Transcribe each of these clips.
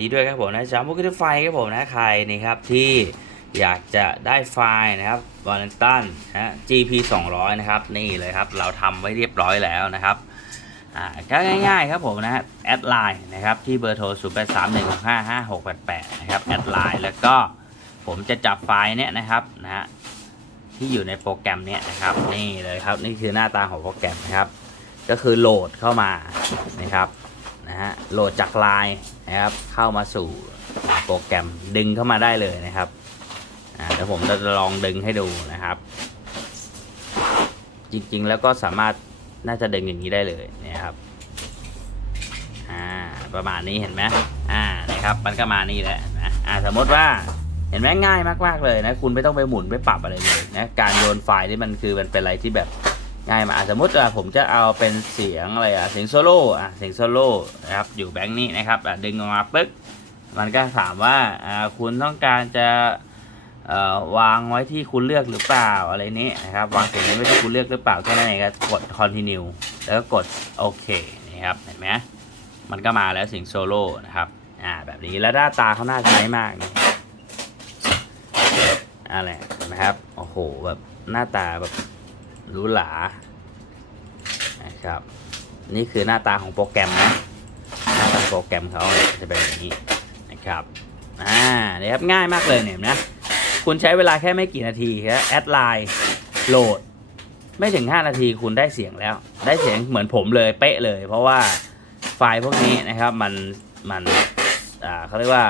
ดีด้วยครับผมนะจากมุกทิไฟครับผมนะใครนี่ครับที่อยากจะได้ไฟล์นะครับวอลเลนตันนะ GP 200 นะครับ นี่เลยครับ เราทำไว้เรียบร้อยแล้วนะครับอ่าก็ง่ายๆครับผมนะฮะแอดไลน์นะครับ ที่เบอร์โทร 0 8 3 1 6 5 5 6 8 8 นะครับ แอดไลน์แล้วก็ผมจะจับไฟล์เนี่ยนะครับนะฮะที่อยู่ในโปรแกรมเนี่ยนะครับ นี่เลยครับ นี่คือหน้าตาของโปรแกรมนะครับ ก็คือโหลดเข้ามานะครับนะฮะโหลดจากไลน์ นะครับ เข้ามาสู่โปรแกรมดึงเข้ามาได้เลยนะครับเดี๋ยวผมจะลองดึงให้ดูนะครับ จริงๆแล้วก็สามารถน่าจะดึงอย่างนี้ได้เลยนะครับอ่าประมาณนี้เห็นไหมอ่านะครับมันก็มานี่แหละนะอ่าสมมติว่าเห็นไหมง่ายมากๆเลยนะคุณไม่ต้องไปหมุนไปปรับอะไรเลยนะการโยนไฟล์นี่มันคือมันเป็นอะไรที่แบบ ง่ายมาสมมติอะผมจะเอาเป็นเสียงอะไรอะเสียงโซโล่อะเสียงโซโล่นะครับอยู่แบงค์นี้นะครับดึงออกมาปึ๊กมันก็ถามว่าคุณต้องการจะวางไว้ที่คุณเลือกหรือเปล่าอะไรนี้นะครับวางเสียงนี้ไว้ที่คุณเลือกหรือเปล่าแค่นั้นเองก็กด continue แล้วก็กดโอเคนะครับเห็นไหมมันก็มาแล้วเสียงโซโล่นะครับอ่าแบบนี้แล้วหน้าตาเขาน่าใช้มากนะอะไรนะครับโอ้โหแบบหน้าตาแบบ หรูหรานะครับ นี่คือหน้าตาของโปรแกรมนะหน้าตาโปรแกรมเขาจะเป็นอย่างนี้นะครับอ่าเนี่ยครับง่ายมากเลยเนี่ยนะคุณใช้เวลาแค่ไม่กี่นาทีแค่แอดไลน์โหลด ไม่ถึง 5 นาทีคุณได้เสียงแล้ว ได้เสียงเหมือนผมเลยเป๊ะเลย เพราะว่าไฟล์พวกนี้นะครับมันมันอ่าเขาเรียกว่า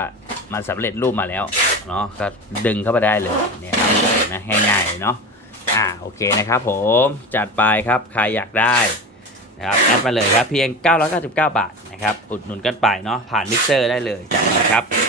มันสำเร็จรูปมาแล้วเนาะก็ดึงเข้าไปได้เลยเนี่ยครับเห็นไหมง่ายๆเลยเนาะ อ่าโอเคนะครับผมจัดไปครับใครอยากได้นะครับแอดมาเลยครับเพียง 999 บาทนะครับอุดหนุนกันไปเนาะผ่านมิกเซอร์ได้เลยจัดเลยครับ